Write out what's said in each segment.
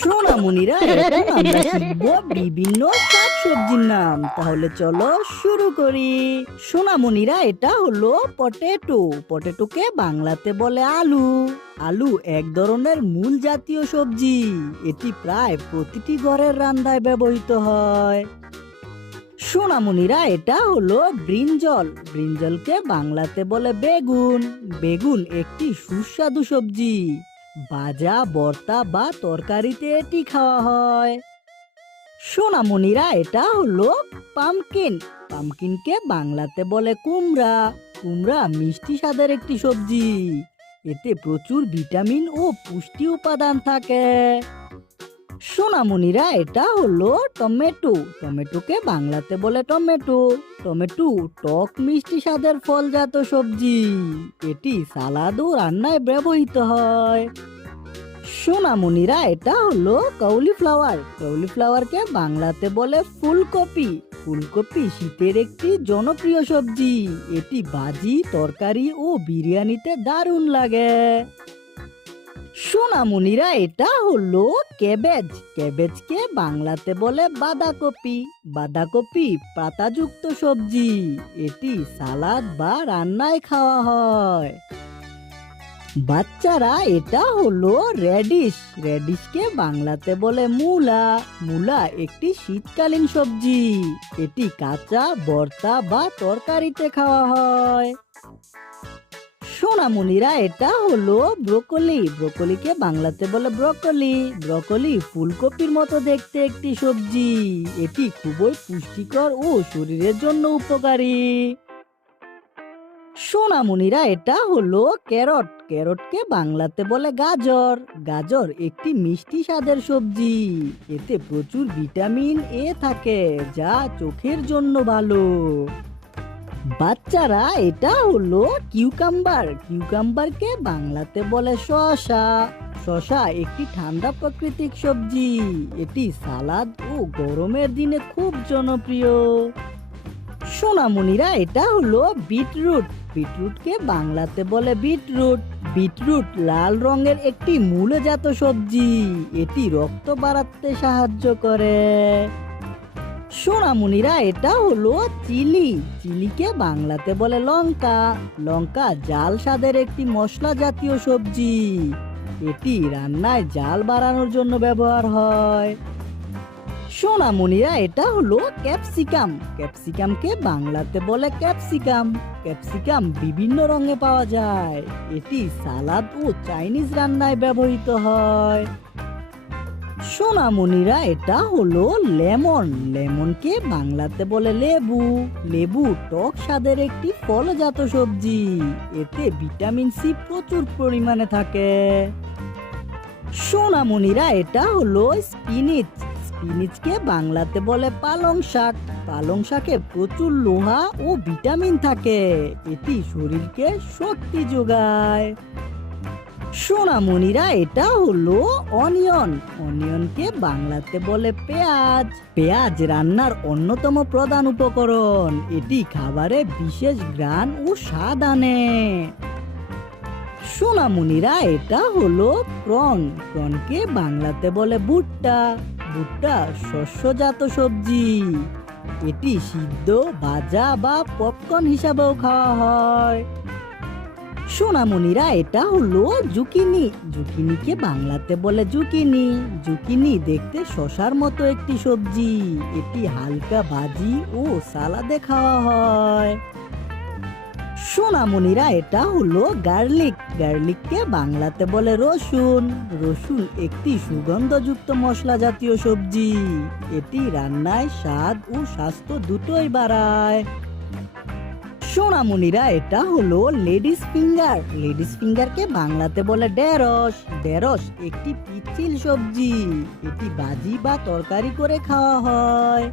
সোনামণিরা এখন আমরা শিখবো বিভিন্ন শাকসবজির নাম। তাহলে চলো শুরু করি। সোনামণিরা এটা হলো পটেটো। পটেটোকে বাংলাতে বলে আলু। আলু এক ধরনের মূল জাতীয় সবজি। এটি প্রায় প্রতিটি ঘরের রান্নায় ব্যবহৃত হয়। সোনামণিরা এটা হলো ব্রিঞ্জল। ব্রিঞ্জলকে বাংলাতে বলে বেগুন। বেগুন একটি সুস্বাদু সবজি। ভাজা, ভর্তা বা তরকারিতে এটি খাওয়া হয়। সোনামণিরা এটা হলো পামকিন। পামকিনকে বাংলাতে বলে কুমড়া। কুমড়া মিষ্টি স্বাদের একটি সবজি। এতে প্রচুর ভিটামিন ও পুষ্টি উপাদান থাকে। সোনামণিরা এটা হলো টমেটো। টমেটোকে বাংলাতে বলে টমেটো। টমেটো টক মিষ্টি স্বাদের ফলজাত সবজি। এটি সালাদ ও রান্নায় ব্যবহৃত হয়। সোনামণিরা এটা হলো কাউলিফ্লাওয়ার। কাউলিফ্লাওয়ারকে বাংলাতে বলে ফুলকপি। ফুলকপি শীতের একটি জনপ্রিয় সবজি। এটি ভাজি, তরকারি ও বিরিয়ানিতে দারুণ লাগে। সোনামণিরা এটা হলো ক্যাবেজ। ক্যাবেজকে বাংলাতে বলে বাঁধাকপি। বাঁধাকপি পাতাযুক্ত সবজি। এটি সালাদ বা রান্নায় খাওয়া হয়। বাচ্চারা এটা হলো রেডিশ। রেডিশকে বাংলাতে বলে মূলা। মূলা একটি শীতকালীন সবজি। এটি কাঁচা, ভর্তা বা তরকারিতে খাওয়া হয়। সোনামণিরা এটা হলো ব্রোকলি। ব্রোকলিকে বাংলাতে বলে ব্রকলি। ব্রকলি ফুলকপির মতো দেখতে একটি সবজি। এটি খুবই পুষ্টিকর ও শরীরের জন্য উপকারী। সোনামণিরা এটা হলো ক্যারট। ক্যারটকে বাংলাতে বলে গাজর। গাজর একটি মিষ্টি স্বাদের সবজি। এতে প্রচুর ভিটামিন এ থাকে, যা চোখের জন্য ভালো। বাচ্চারা এটা হলো কিউকাম্বার। কিউকাম্বারকে বাংলাতে বলে শসা। শসা একটি ঠান্ডা প্রাকৃতিক সবজি। এটি সালাদ ও গরমের দিনে খুব জনপ্রিয়। সোনামণিরা এটা হলো বিটরুট। বিটরুটকে বাংলাতে বলে বিটরুট। বিটরুট লাল রঙের একটি মূলজাত সবজি। এটি রক্ত বাড়াতে সাহায্য করে। সোনামণিরা এটা হলো চিলি। চিলিকে বাংলাতে বলে লঙ্কা। লঙ্কা জাল স্বাদের একটি মশলা জাতীয় সবজি। এটি রান্নায় জাল বাড়ানোর জন্য ব্যবহার হয়। সোনামণিরা এটা হলো ক্যাপসিকাম। ক্যাপসিকামকে বাংলাতে বলে ক্যাপসিকাম। ক্যাপসিকাম বিভিন্ন রঙে পাওয়া যায়। এটি সালাদ ও চাইনিজ রান্নায় ব্যবহৃত হয়। সোনামণিরা এটা হলো লেমন। লেমনকে বাংলাতে বলে লেবু। লেবু টক স্বাদের একটি ফলজাত সবজি। এতে ভিটামিন সি প্রচুর পরিমাণে থাকে। সোনামণিরা এটা হলো স্পিনিচ। স্পিনিচকে বাংলাতে বলে পালং শাক। পালং শাকে প্রচুর লোহা ও ভিটামিন থাকে। এটি শরীরকে শক্তি যোগায়। সোনামণিরা এটা হলো অনিয়ন। অনিয়নকে বাংলাতে বলে পেঁয়াজ। পেঁয়াজ রান্নার অন্যতম প্রধান উপকরণ। এটি খাবারে বিশেষ ঘ্রাণ ও স্বাদ আনে। সোনামণিরা এটা হলো প্রন। প্রনকে বাংলাতে বলে ভুট্টা। ভুট্টা শস্যজাত সবজি। এটি সিদ্ধ, ভাজা বা পপকর্ন হিসাবেও খাওয়া হয়। সোনামণিরা এটা হলো জুকিনি। জুকিনিকে বাংলাতে বলে জুকিনি। জুকিনি দেখতে শসার মতো একটি সবজি। এটি হালকা ভাজি ও সালাদে খাওয়া হয়। সোনামণিরা এটা হলো গার্লিক। গার্লিককে বাংলাতে বলে রসুন। রসুন একটি সুগন্ধযুক্ত মশলা জাতীয় সবজি। এটি রান্নায় স্বাদ ও স্বাস্থ্য দুটোই বাড়ায়। সোনামণিরা এটা হলো লেডিস ফিঙ্গার। লেডিস ফিঙ্গারকে বাংলাতে বলে ঢেঁড়স। ঢেঁড়স একটি পিচ্ছিল সবজি। এটি ভাজি বা তরকারি করে খাওয়া হয়।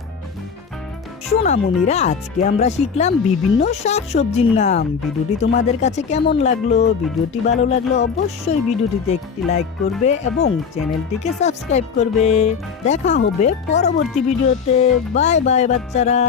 সোনামণিরা আজকে আমরা শিখলাম বিভিন্ন শাকসবজির নাম। ভিডিওটি তোমাদের কাছে কেমন লাগলো? ভিডিওটি ভালো লাগলে অবশ্যই ভিডিওটিতে একটি লাইক করবে এবং চ্যানেলটিকে সাবস্ক্রাইব করবে। দেখা হবে পরবর্তী ভিডিওতে। বাই বাই বাচ্চারা।